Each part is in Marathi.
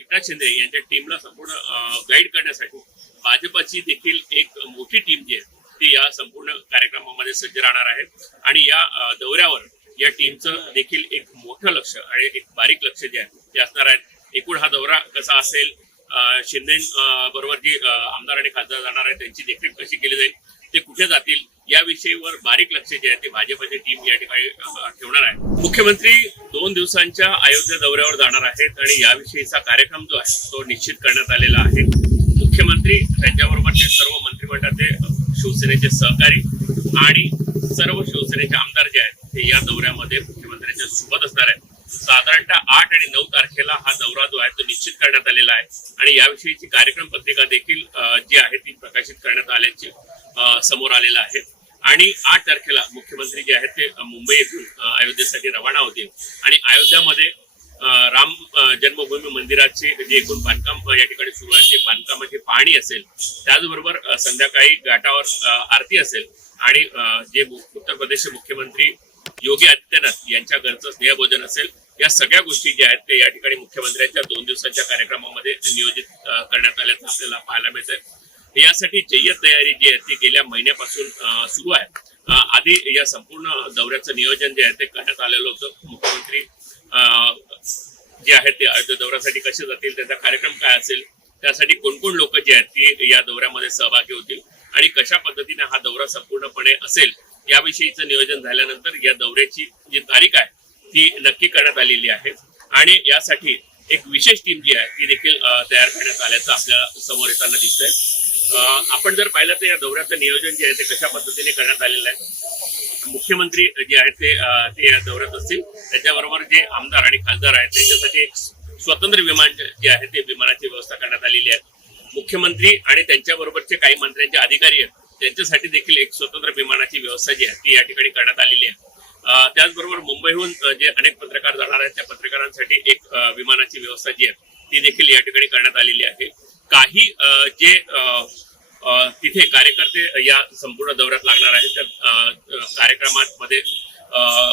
एकनाथ शिंदे यांच्या टीमला संपूर्ण गाईड करण्यासाठी भाजपाची देखील एक मोठी टीम जी आहे ती या संपूर्ण कार्यक्रमामध्ये सज्ज राहणार आहे. आणि या दौऱ्यावर या टीमचं देखील एक मोठं लक्ष आणि एक बारीक लक्ष जे आहे ते असणार आहे. एकूण हा दौरा कसा असेल शिंदे बरोबर जी आमदार आणि खासदार जाणार आहे त्यांची देखरेख कशी केली जाईल ते कुठे जातील या विषयीवर बारीक लक्ष जे आहे ते भाजपची टीम या ठिकाणी ठेवणार आहे. मुख्यमंत्री दोन दिवसांच्या अयोध्या दौऱ्यावर जाणार आहेत आणि याविषयीचा कार्यक्रम जो आहे तो निश्चित करण्यात आलेला आहे. मुख्यमंत्री त्यांच्याबरोबरचे सर्व मंत्रिमंडळाचे शिवसेनेचे सहकारी आणि सर्व शिवसेनेचे आमदार जे आहेत ते या दौऱ्यामध्ये मुख्यमंत्र्यांच्या सोबत असणार आहेत. साधारणतः आठ आणि नऊ तारखेला हा दौरा जो आहे तो निश्चित करण्यात आलेला आहे. आणि याविषयीची कार्यक्रम पत्रिका देखील जी आहे ती प्रकाशित करण्यात आल्याचे समोर आलेलं आहे. आणि आठ तारखेला मुख्यमंत्री जे आहेत ते मुंबई येथून अयोध्येसाठी रवाना होतील. आणि अयोध्यामध्ये राम जन्मभूमी मंदिराचे जे एकूण बांधकाम या ठिकाणी सुरू आहे ते बांधकामाची पाहणी असेल त्याचबरोबर संध्याकाळी घाटावर आरती असेल आणि जे उत्तर प्रदेशचे मुख्यमंत्री योगी आदित्यनाथ यांच्या घरचं स्नेहभोजन असेल या सगळ्या गोष्टी ज्या आहेत ते या ठिकाणी मुख्यमंत्र्यांच्या दोन दिवसांच्या कार्यक्रमामध्ये नियोजित करण्यात आल्याचं आपल्याला पाहायला मिळत आहे यासाठी जय्यत तयारी जी आहे ती गेल्या महिन्यापासून सुरू आहे. आधी या संपूर्ण दौऱ्याचं नियोजन जे आहे ते करण्यात आलेलं होतं. मुख्यमंत्री जे आहेत ते अयोध्या दौऱ्यासाठी कसे जातील त्याचा कार्यक्रम काय असेल त्यासाठी कोण कोण लोक जे आहेत ती या दौऱ्यामध्ये सहभागी होतील आणि कशा पद्धतीने हा दौरा संपूर्णपणे असेल याविषयीचं नियोजन झाल्यानंतर या दौऱ्याची जी तारीख आहे ती नक्की करण्यात आलेली आहे. आणि यासाठी एक विशेष टीम जी आहे ती देखील तयार करण्यात आल्याचं आपल्यासमोर येताना दिसत आहे आपण जर पाहिलं तर या दौऱ्याचं नियोजन जे आहे ते कशा पद्धतीने करण्यात आलेलं आहे? मुख्यमंत्री जे आहेत ते ते या दौऱ्यात असतील. त्याच्याबरोबर जे आमदार आणि खासदार आहेत त्यांच्यासाठी एक स्वतंत्र विमान जे- आहे ते विमानाची व्यवस्था करण्यात आलेली आहे. मुख्यमंत्री आणि त्यांच्याबरोबरचे काही मंत्र्यांचे अधिकारी आहेत त्यांच्यासाठी देखील एक स्वतंत्र विमानाची व्यवस्था जी आहे ती या ठिकाणी करण्यात आलेली आहे. त्याचबरोबर मुंबईहून जे अनेक पत्रकार जाणार आहेत त्या पत्रकारांसाठी एक विमानाची व्यवस्था जी आहे ती देखील या ठिकाणी करण्यात आलेली आहे. काही जे तिथे कार्यकर्ते या संपूर्ण दौऱ्यात लागणार आहेत त्या कार्यक्रमांमध्ये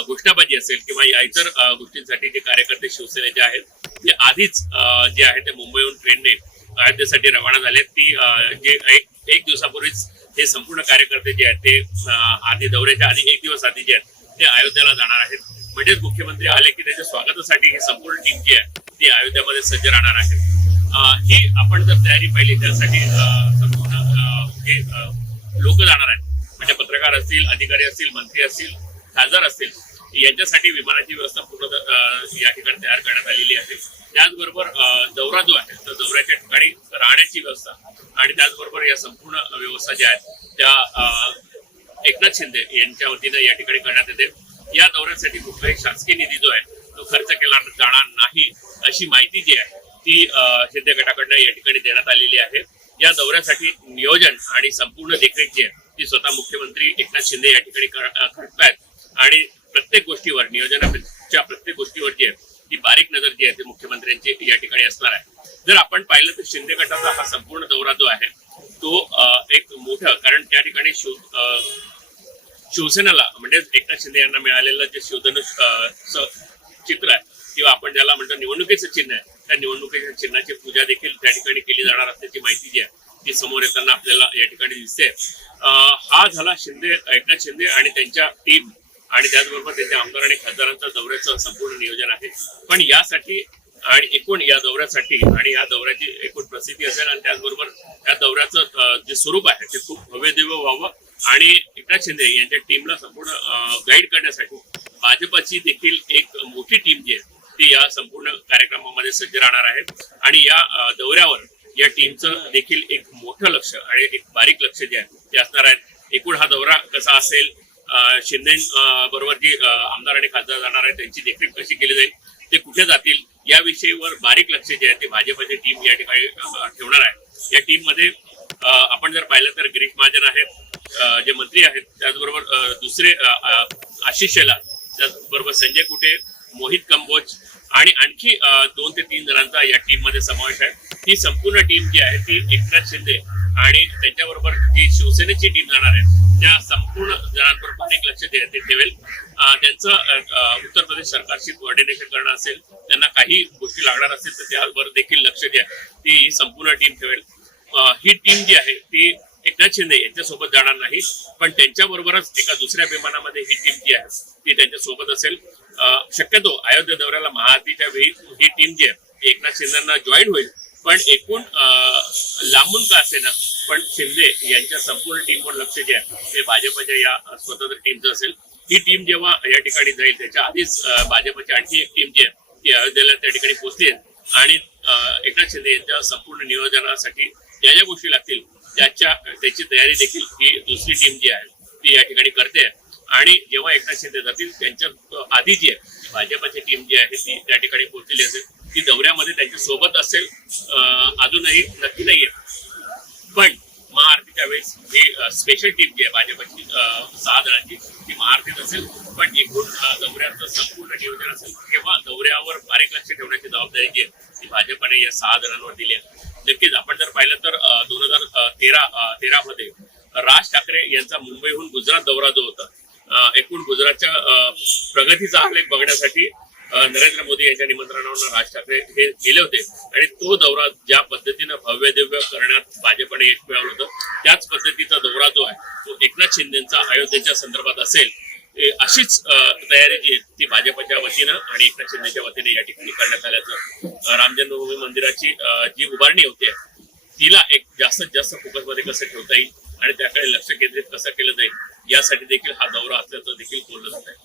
घोषणाबाजी असेल किंवा या इतर गोष्टींसाठी जे कार्यकर्ते शिवसेनेचे आहेत ते आधीच जे आहे ते मुंबईहून ट्रेनने अयोध्येसाठी रवाना झाले ती जे एक एक दिवसापूर्वीच हे संपूर्ण कार्यकर्ते जे आहेत ते आधी दौऱ्याच्या आधी एक दिवस आधी जे आहेत ते अयोध्येला जाणार आहेत. म्हणजेच मुख्यमंत्री आले की त्याच्या स्वागतासाठी ही संपूर्ण टीम जी आहे ती अयोध्यामध्ये सज्ज राहणार आहे. ही आपण जर तयारी पाहिली त्यासाठी संपूर्ण हे लोक जाणार आहेत. म्हणजे पत्रकार असतील अधिकारी असतील मंत्री असतील खासदार असतील यांच्यासाठी विमानाची व्यवस्था पूर्ण या ठिकाणी तयार करण्यात आलेली आहे. त्याचबरोबर दौरा जो आहे तर दौऱ्याच्या ठिकाणी राहण्याची व्यवस्था आणि त्याचबरोबर या संपूर्ण व्यवस्था ज्या आहेत त्या एकनाथ शिंदे यांच्या वतीने या ठिकाणी करण्यात येते. या दौऱ्यासाठी कुठलाही शासकीय निधी जो आहे तो खर्च केला जाणार नाही अशी माहिती जी आहे ती शिंदे गटाकडनं या ठिकाणी देण्यात आलेली आहे. या दौऱ्यासाठी नियोजन आणि संपूर्ण देखरेख जी आहे ती स्वतः मुख्यमंत्री एकनाथ शिंदे या ठिकाणी कर- करतायत. आणि प्रत्येक गोष्टीवर नियोजनाच्या प्रत्येक गोष्टीवर जी आहे ती बारीक नजर जी आहे ती मुख्यमंत्र्यांची या ठिकाणी असणार आहे. जर आपण पाहिलं तर शिंदे गटाचा हा संपूर्ण दौरा जो आहे तो एक मोठं कारण त्या ठिकाणी शिव शिवसेनेला म्हणजे एकनाथ शिंदे यांना मिळालेलं जे शिवधनुष चित्र आहे किंवा आपण ज्याला म्हणतो निवडणुकीचं चिन्ह आहे त्या निवडणुकीच्या चिन्हाची पूजा देखील त्या ठिकाणी केली जाणार असल्याची माहिती जी आहे ती समोर येताना आपल्याला या ठिकाणी दिसते. हा झाला शिंदे एकनाथ शिंदे आणि त्यांच्या टीम आणि त्याचबरोबर त्यांच्या आमदार आणि खासदारांचा दौऱ्याचं संपूर्ण नियोजन आहे. पण यासाठी आणि एकूण या दौऱ्यासाठी आणि या दौऱ्याची एकूण प्रसिद्धी असेल आणि त्याचबरोबर या दौऱ्याचं जे स्वरूप आहे ते खूप भव्य व्हावं आणि एकनाथ शिंदे यांच्या टीमला संपूर्ण गाईड करण्यासाठी भाजपाची देखील एक मोठी टीम जी आहे ती या संपूर्ण कार्यक्रमामध्ये सज्ज राहणार आहेत. आणि या दौऱ्यावर या टीमचं देखील एक मोठं लक्ष आणि एक बारीक लक्ष जे आहे ते असणार आहे. एकूण हा दौरा कसा असेल शिंदे बरोबर जी आमदार आणि खासदार जाणार आहेत त्यांची देखरेख कशी केली जाईल ते कुठे जातील या विषयीवर बारीक लक्ष जे आहे ते भाजपची टीम या ठिकाणी ठेवणार आहे. या टीममध्ये आपण जर पाहिलं तर गिरीश महाजन आहेत जे मंत्री आहेत त्याचबरोबर दुसरे आशिष शेलार त्याचबरोबर संजय कुटे मोहित कंबोज आणि आणखी दोन ते तीन जणांचा या टीममध्ये समावेश आहे. ही संपूर्ण टीम जी आहे ती एकनाथ शिंदे आणि त्यांच्याबरोबर जी शिवसेनेची टीम जाणार आहे त्या संपूर्ण जणांवर बारीक लक्ष दे- ते ठेवेल. त्यांचं उत्तर प्रदेश सरकारशी कोऑर्डिनेशन करणं असेल त्यांना काही गोष्टी लागणार असेल तर त्यावर देखील लक्ष द्या. ती संपूर्ण टीम ठेवेल. ही टीम जी आहे ती एकनाथ शिंदे यांच्यासोबत जाणार नाही. पण त्यांच्या बरोबरच एका दुसऱ्या विमानामध्ये ही टीम जी आहे ती त्यांच्यासोबत असेल. अं, शक्यतो अयोध्या दौऱ्याला महाआरतीच्या वेळी ही टीम जी आहे ती एकनाथ शिंदेना जॉईन होईल. पण एकूण अं, लांबून का असेना पण शिंदे यांच्या संपूर्ण टीमवर लक्ष जे आहे ते भाजपच्या या स्वतंत्र टीमचं असेल. ही टीम जेव्हा या ठिकाणी जाईल त्याच्या आधीच भाजपची आणखी एक टीम जी आहे ती अयोध्येला त्या ठिकाणी पोहोचली आणि एकनाथ शिंदे यांच्या संपूर्ण नियोजनासाठी ज्या ज्या गोष्टी लागतील त्याच्या त्याची तयारी देखील ही दुसरी टीम जी आहे ती या ठिकाणी करते. आणि जेव्हा एकनाथ शिंदे जातील त्यांच्या आधी जी आहे भाजपाची भाजपची टीम जी आहे ती त्या ठिकाणी पोहोचलेली असेल. ती दौऱ्यामध्ये त्यांच्यासोबत असेल अजूनही नक्की नाहीये. पण महाआरतीच्या वेळेस ही स्पेशल टीम जी आहे भाजपची सहा जणांची ती महाआरतीत असेल. पण एकूण दौऱ्याचं संपूर्ण नियोजन असेल किंवा दौऱ्यावर बारीक लक्ष ठेवण्याची जबाबदारी जी आहे ती भाजपाने या सहा जणांवर दिली आहे. नक्कीच आपण जर पाहिलं तर दोन हजार तेरा तेरा मध्ये राज ठाकरे यांचा मुंबईहून गुजरात दौरा जो होता एकूण गुजरातच्या अं, प्रगतीचा आलेख बघण्यासाठी नरेंद्र मोदी यांच्या निमंत्रणावर राज ठाकरे हे गेले होते. आणि तो दौरा ज्या पद्धतीनं भव्य दिव्य करण्यात भाजपने यश मिळवलं होतं त्याच पद्धतीचा दौरा जो आहे तो एकनाथ शिंदेचा अयोध्येच्या संदर्भात असेल अशीच तयारी जी आहे ती भाजपच्या वतीनं आणि एकनाथ शिंदेच्या वतीने या ठिकाणी करण्यात आल्याचं राम जन्मभूमी मंदिराची जी उभारणी होते तिला एक जास्तीत जास्त फोकसमध्ये कसं ठेवता येईल आणि त्याकडे लक्ष केंद्रित कसं केलं जाईल यासाठी देखील हा दौरा असल्याचं देखील बोललं जात आहे.